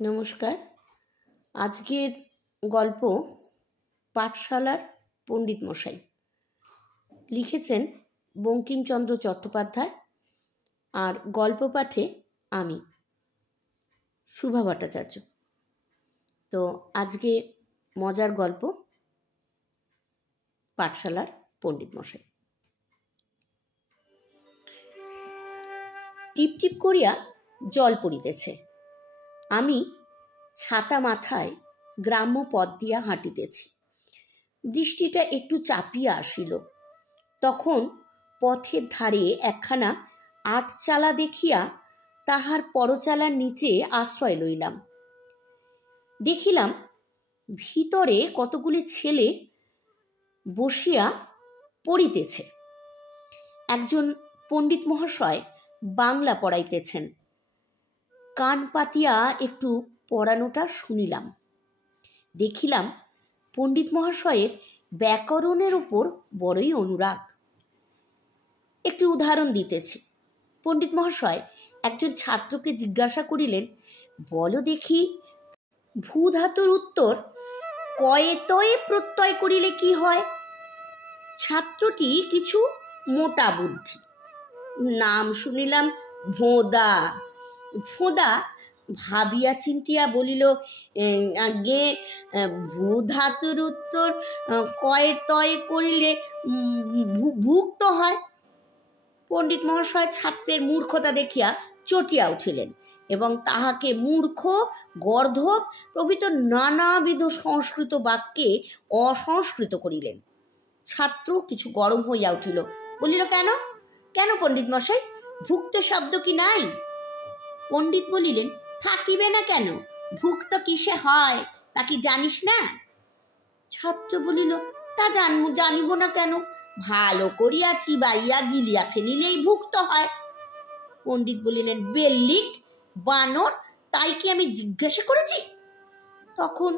নমস্কার। আজকের গল্প পাঠশালার পণ্ডিত মশাই। লিখেছেন বঙ্কিমচন্দ্র চট্টোপাধ্যায়, আর গল্প পাঠে আমি শুভা ভট্টাচার্য। তো আজকে মজার গল্প পাঠশালার পণ্ডিত মশাই। টিপ টিপ করিয়া জল পড়িতেছে। আমি ছাতা মাথায় গ্রাম্য পথ দিয়া হাঁটিতেছি। বৃষ্টিটা একটু চাপিয়া আসিল। তখন পথের ধারে একখানা আটচালা দেখিয়া তাহার পরচালার নিচে আশ্রয় লইলাম। দেখিলাম ভিতরে কতগুলি ছেলে বসিয়া পড়িতেছে। একজন পণ্ডিত মহাশয় বাংলা পড়াইতেছেন। কান পাতিয়া একটু পড়ানোটা শুনিলাম। দেখিলাম পণ্ডিত মহাশয়ের ব্যাকরণের উপর বড়ই অনুরাগ। একটি উদাহরণ দিতেছি। পণ্ডিত মহাশয় একজন ছাত্রকে জিজ্ঞাসা করিলেন, বলো দেখি, ভূ ধাতুর উত্তর কয়ে তয়ে প্রত্যয় করিলে কি হয়? ছাত্রটি কিছু মোটা বুদ্ধি। নাম শুনিলাম ভোঁদা। ভোঁদা ভাবিয়া চিন্তিয়া বলিল, আগে ভূ ধাতুর উত্তর কয়ে তয়ে করিলে ভুক্ত হয়। পণ্ডিত মহাশয় ছাত্রের মূর্খতা দেখিয়া চটিয়া উঠিলেন এবং তাহাকে মূর্খ, গর্ধব প্রভৃত নানাবিধ সংস্কৃত বাক্যে অসংস্কৃত করিলেন। ছাত্র কিছু গরম হইয়া উঠিল, বলিল, কেন কেন পণ্ডিত মশাই, ভুক্ত শব্দ কি নাই? পণ্ডিত বলিলেন, থাকিবে না কেন, ভুক্ত কিসে হয় তা কি জানিস না? ছাত্র বলিল, তা জানিব না কেন, ভালো করিয়া চিবাইয়া গিলিয়া ফেলিলেই ভুক্ত হয়। পণ্ডিত বলিলেন, বেল্লিক বানর, তাই কি আমি জিজ্ঞাসা করেছি? তখন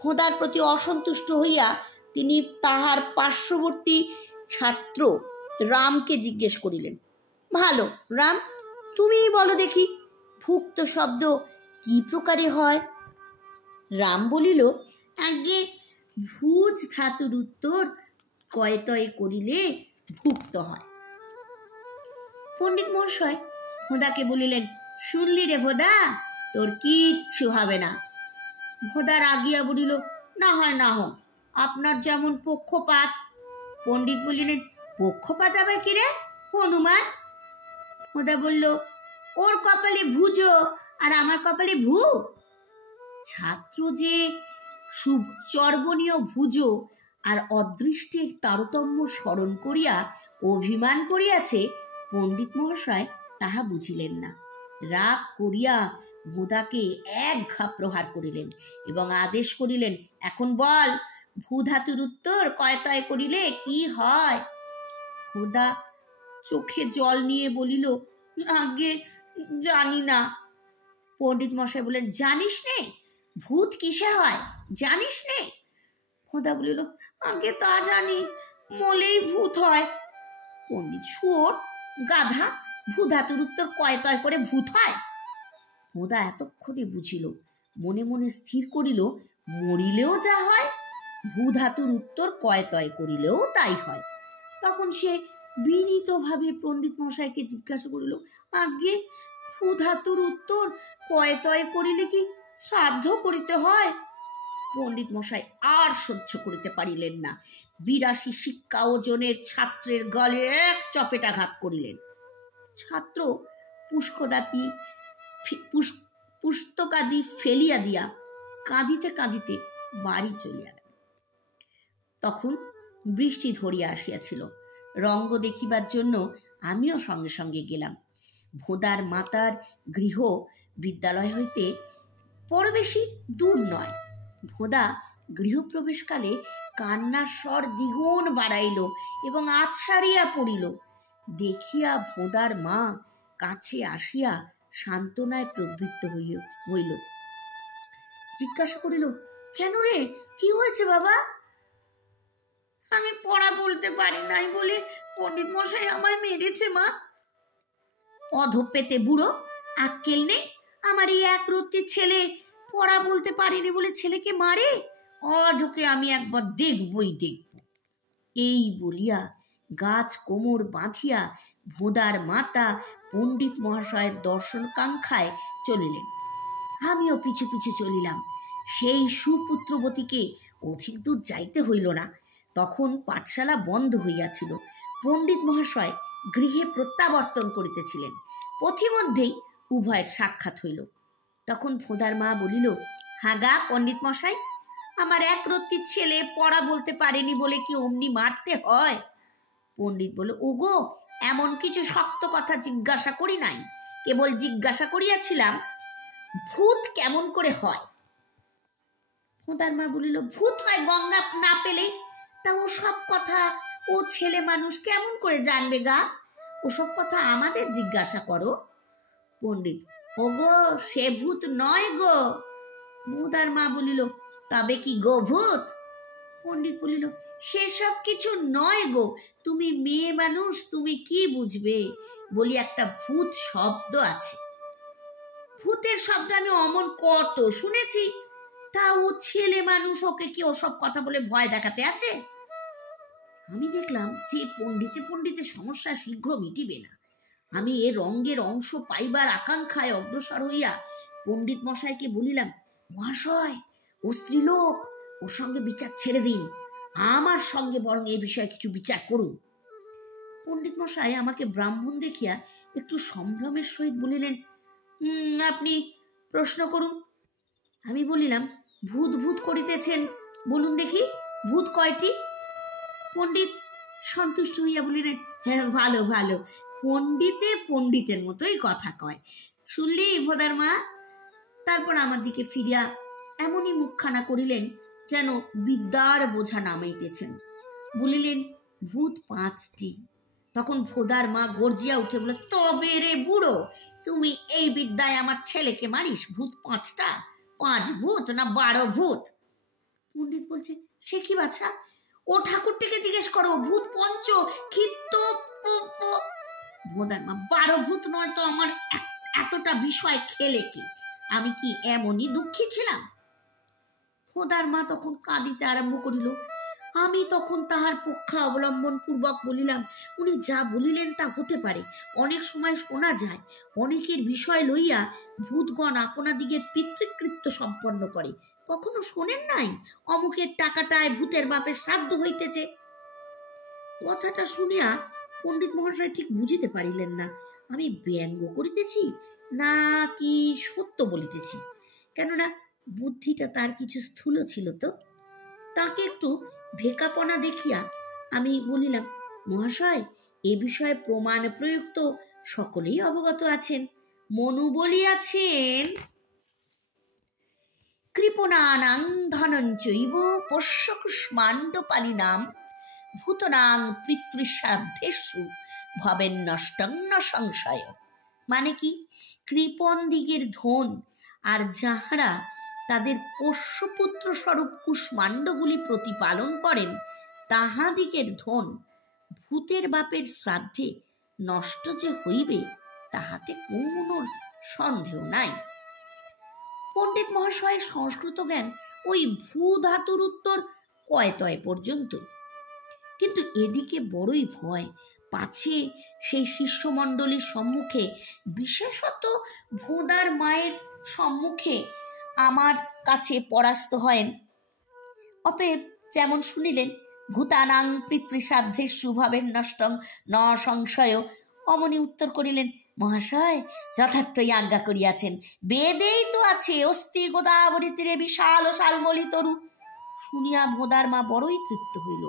ভোঁদার প্রতি অসন্তুষ্ট হইয়া তিনি তাহার পার্শ্ববর্তী ছাত্র রামকে জিজ্ঞেস করিলেন, ভালো রাম, তুমিই বলো দেখি, ভুক্ত শব্দ কি প্রকারে হয়? রাম বলিল, আগে ভুজ ধাতুর উত্তর কয়ে তয়ে করিলে ভুক্ত হয়। পণ্ডিত মহাশয় ভোঁদাকে বলিলেন, শুনলি রে ভোঁদা, তোর কিচ্ছু হবে না। ভোঁদা রাগিয়া বলিল, না হয় না হোক, আপনার যেমন পক্ষপাত। পণ্ডিত বলিলেন, পক্ষপাত আবার কি রে হনুমান? ভোঁদা বলল, ওর কপালে ভুজো আর আমার কপালে ভূ। ছাত্র যে চর্বণীয় ভুজো আর অদৃষ্টের তারতম্য স্মরণ করিয়া অভিমান করিয়াছে, পণ্ডিত মহাশয় তাহা বুঝিলেন না। রাগ করিয়া ভোঁদাকে এক ঘা প্রহার করিলেন এবং আদেশ করিলেন, এখন বল, ভূ ধাতুর উত্তর কয়ে তয়ে করিলে কি হয়? ভোঁদা চোখে জল নিয়ে বলিল, আগে জানি না। পণ্ডিত মশাই বললেন, জানিস নে, ভূত কিসে হয় জানিস নে? ভোঁদা বলিল, আগে তা জানি, মলেই ভূত হয়। পণ্ডিত, শুয়োর, গাধা, ভূ ধাতুর উত্তর কয়ে তয়ে করে ভূত হয়? ভোঁদা এতক্ষণে বুঝিল, মনে মনে স্থির করিল, মরিলেও যা হয়, ভূ ধাতুর উত্তর কয়ে তয়ে করিলেও তাই হয়। তখন সে বিনীতভাবে পণ্ডিত মশাইকে জিজ্ঞাসা করিল, আগে ভূ ধাতুর উত্তর কয়ে তয়ে করিলে কি শ্রাদ্ধ করিতে হয়? পণ্ডিত মশাই আর সহ্য করিতে পারিলেন না। ৮২ শিক্ষা ওজনের ছাত্রের গলে এক চপেটাঘাত করিলেন। ছাত্র পুস্তকাদি ফেলিয়া দিয়া কাঁদিতে কাঁদিতে বাড়ি চলিয়া গেল। তখন বৃষ্টি ধরিয়া আসিয়াছিল। রঙ্গ দেখিবার জন্য আমিও সঙ্গে সঙ্গে গেলাম। ভোঁদার মাতার গৃহ বিদ্যালয় হইতে বড় বেশি দূর নয়। ভোঁদা গৃহপ্রবেশকালে কান্নার স্বর দ্বিগুণ বাড়াইল এবং আছাড়িয়া পড়িল। দেখিয়া ভোঁদার মা কাছে আসিয়া সান্ত্বনায় প্রবৃত্ত হইল। জিজ্ঞাসা করিল, কেন রে, কি হয়েছে বাবা? আমি পড়া বলতে পারি নাই বলে পণ্ডিত মশাই আমায় মেরেছে মা। অধপেতে বুড়ো, আক্কেল নেই, আমার এই এক রত্তি ছেলে পড়া বলতে পারেনি বলে ছেলেকে মারে? আজ ওকে আমি একবার দেখবই দেখব। এই বলিয়া গাছ কোমর বাঁধিয়া ভোদার মাতা পণ্ডিত মহাশয়ের দর্শন কাঙ্ক্ষায় চলিলেন। আমিও পিছু পিছু চলিলাম। সেই সুপুত্রবতীকে অধিক দূর যাইতে হইল না। তখন পাঠশালা বন্ধ হইয়াছিল। পণ্ডিত মহাশয় গৃহে প্রত্যাবর্তন করিতেছিলেন। পথিমধ্যেই উভয়ের সাক্ষাৎ হইল। তখন ভোদার মা বলিল, হাগা পণ্ডিত মশাই, আমার একরত্তির ছেলে পড়া বলতে পারেনি বলে কি অমনি মারতে হয়? পণ্ডিত বলল, ওগো, এমন কিছু শক্ত কথা জিজ্ঞাসা করি নাই, কেবল জিজ্ঞাসা করিয়াছিলাম ভূত কেমন করে হয়। ভোদার মা বলিল, ভূত হয় গঙ্গা না পেলে? তা ও সব কথা ও ছেলে মানুষ কেমন করে জানবে গা? ওসব কথা আমাদের জিজ্ঞাসা করো। পণ্ডিত, ওগো, সে ভূত নয় গো। ভোদার মা বলিল, তবে কি গো ভূত? পণ্ডিত বলিল, সেসব কিছু নয় গো, তুমি মেয়ে মানুষ, তুমি কি বুঝবে? বলি একটা ভূত শব্দ আছে। ভূতের শব্দ আমি অমন কত শুনেছি, তা ও ছেলে মানুষ, ওকে কি ওসব কথা বলে ভয় দেখাতে আছে? আমি দেখলাম যে পণ্ডিতে পণ্ডিতে সমস্যা শীঘ্র মিটিবে না। আমি এ রঙ্গের অংশ পাইবার আকাঙ্ক্ষায় অগ্রসর হইয়া পণ্ডিত মশাইকে বলিলাম, মহাশয়, ও স্ত্রীলোক, ওর সঙ্গে বিচার ছেড়ে দিন, আমার সঙ্গে বরং এ বিষয়ে কিছু বিচার করুন। পণ্ডিত মশাই আমাকে ব্রাহ্মণ দেখিয়া একটু সম্ভ্রমের সহিত বলিলেন, আপনি প্রশ্ন করুন। আমি বলিলাম, ভূত ভূত করিতেছেন, বলুন দেখি ভূত কয়টি? পণ্ডিত সন্তুষ্ট হইয়া বলিলেন, হ্যাঁ, ভালো ভালো, পণ্ডিতে পণ্ডিতের মতোই কথা কয়, শুনলি ভোদার মা? তারপর আমার দিকে ফিরিয়া এমনই মুখখানা করিলেন যেন বিদ্যার বোঝা নামাইতেছেন। বলিলেন, ভূত 5টি। তখন ভোদার মা গর্জিয়া উঠে বলে, তবে রে বুড়ো, তুমি এই বিদ্যায় আমার ছেলেকে মারিস? ভূত 5টা? 5 ভূত না 12 ভূত? পণ্ডিত বলছে, সে কি বাছা, ও ঠাকুরটিকে জিজ্ঞেস করো, ভূত 5 ক্ষিপ্ত। ভোদার মা, 12 ভূত নয় তো আমার এতটা বিষয় খেলে কি? আমি কি এমনই দুঃখী ছিলাম? ভোদার মা তখন কাঁদিতে আরম্ভ করিল। আমি তখন তাহার পক্ষা অবলম্বন পূর্বক বলিলাম, উনি যা বলিলেন তা হতে পারে। অনেক সময় শোনা যায় অনেকের বিষয় লইয়া ভূতগণ আপনাদিগের পিতৃকৃত্য সম্পন্ন করে। কখনো শোনেন নাই অমুকের টাকাটায় ভূতের বাপের শ্রাদ্ধ হইতেছে? কথাটা শুনিয়া পণ্ডিত মহাশয় ঠিক বুঝিতে পারিলেন না আমি ব্যঙ্গ করিতেছি না কি সত্য বলিতেছি। কেননা বুদ্ধিটা তার কিছু স্থূল ছিল তো। তাকে একটু ভেকাপনা দেখিয়া আমি বলিলাম, মহাশয়, এ বিষয়ে প্রমাণ প্রযুক্ত সকলেই অবগত আছেন। মনু বলিয়াছেন, কৃপণানাং ধনঞ্চৈব পোষ্যকুষ্মাণ্ডপালিনাম ভূতনাং পিতৃশ্রাদ্ধেষু ভবেন নষ্টং ন সংশয়। মানে কি, কৃপণ দিগের ধন আর যাহারা তাদের পোষ্যপুত্র স্বরূপ কুষ্মাণ্ডগুলি প্রতিপালন করেন, তাহাদিগের ধন ভূতের বাপের শ্রাদ্ধে নষ্ট যে হইবে তাহাতে কোনো সন্দেহ নাই। পণ্ডিত মহাশয়ের সংস্কৃত জ্ঞান ওই ভূ ধাতুর উত্তর কয়তয় পর্যন্তই। কিন্তু এদিকে বড়ই ভয়, পাছে সেই শিষ্যমণ্ডলীর সম্মুখে, বিশেষত ভোদার মায়ের সম্মুখে আমার কাছে পরাস্ত হয়েন। অতএব যেমন শুনিলেন ভূতানাং পিতৃশ্রাদ্ধের সুভাবের নষ্টং ন সংশয়, অমনি উত্তর করিলেন, মহাশয় যথার্থই আজ্ঞা করিয়াছেন। বেদেই তো আছে, অস্তি গোদাবরী তীরে বিশাল ও শালমলি তরু। শুনিয়া ভোদার মা বড়ই তৃপ্ত হইল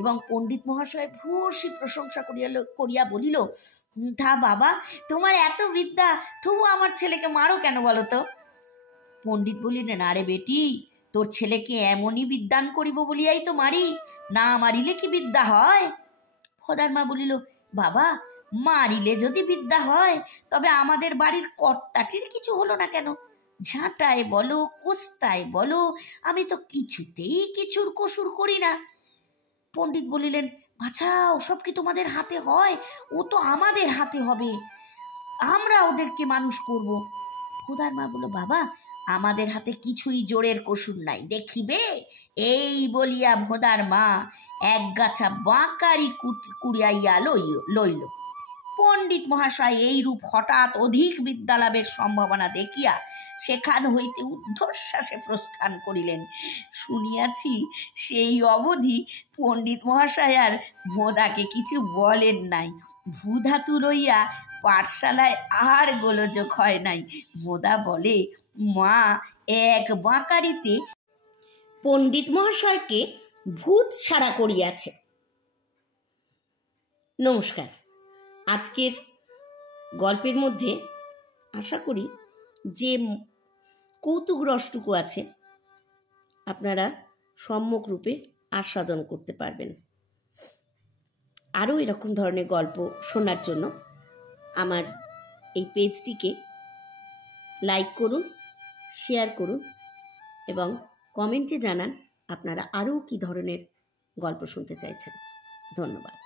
এবং পণ্ডিত মহাশয় ভূয়সী প্রশংসা করিয়া বলিল, তা বাবা, তোমার এত বিদ্যা, তবু আমার ছেলেকে মারো কেন বলো তো? পণ্ডিত বলিলেন, আরে বেটি, তোর ছেলেকে এমনই বিদ্যান করিব বলিয়াই তো মারি, না মারিলে কি বিদ্যা হয়? ভোদার মা বলিল, বাবা, মারিলে যদি বিদ্যা হয় তবে আমাদের বাড়ির কর্তাটির কিছু হলো না কেন? ঝাঁটায় বলো, কোস্তায় বলো, আমি তো কিছুতেই কিছুর কসুর করি না। পণ্ডিত বলিলেন, আচ্ছা, ওসব কি তোমাদের হাতে হয়? ও তো আমাদের হাতে হবে, আমরা ওদেরকে মানুষ করব। ভোদার মা বলল, বাবা, আমাদের হাতে কিছুই জোরের কসুর নাই, দেখিবে। এই বলিয়া ভোদার মা একগাছা বাঁকারি কুড়িয়াইয়া লইল। পণ্ডিত মহাশয় এইরূপ হঠাৎ অধিক বিদ্যালাভের সম্ভাবনা দেখিয়া সেখান হইতে ঊর্ধ্বশ্বাসে প্রস্থান করিলেন। শুনিয়াছি সেই অবধি পণ্ডিত মহাশয় আর ভোদাকে কিছু বলেন নাই। ভূধাতু লইয়া পাঠশালায় আর গোলযোগ হয় নাই। ভোদা বলে, মা এক বাঁকারিতে পণ্ডিত মহাশয়কে ভূত ছাড়া করিয়াছে। নমস্কার। আজকের গল্পের মধ্যে আশা করি যে কৌতুক রসটুকু আছে আপনারা সম্যক রূপে আস্বাদন করতে পারবেন। আরও এরকম ধরনের গল্প শোনার জন্য আমার এই পেজটিকে লাইক করুন, শেয়ার করুন এবং কমেন্টে জানান আপনারা আরও কী ধরনের গল্প শুনতে চাইছেন। ধন্যবাদ।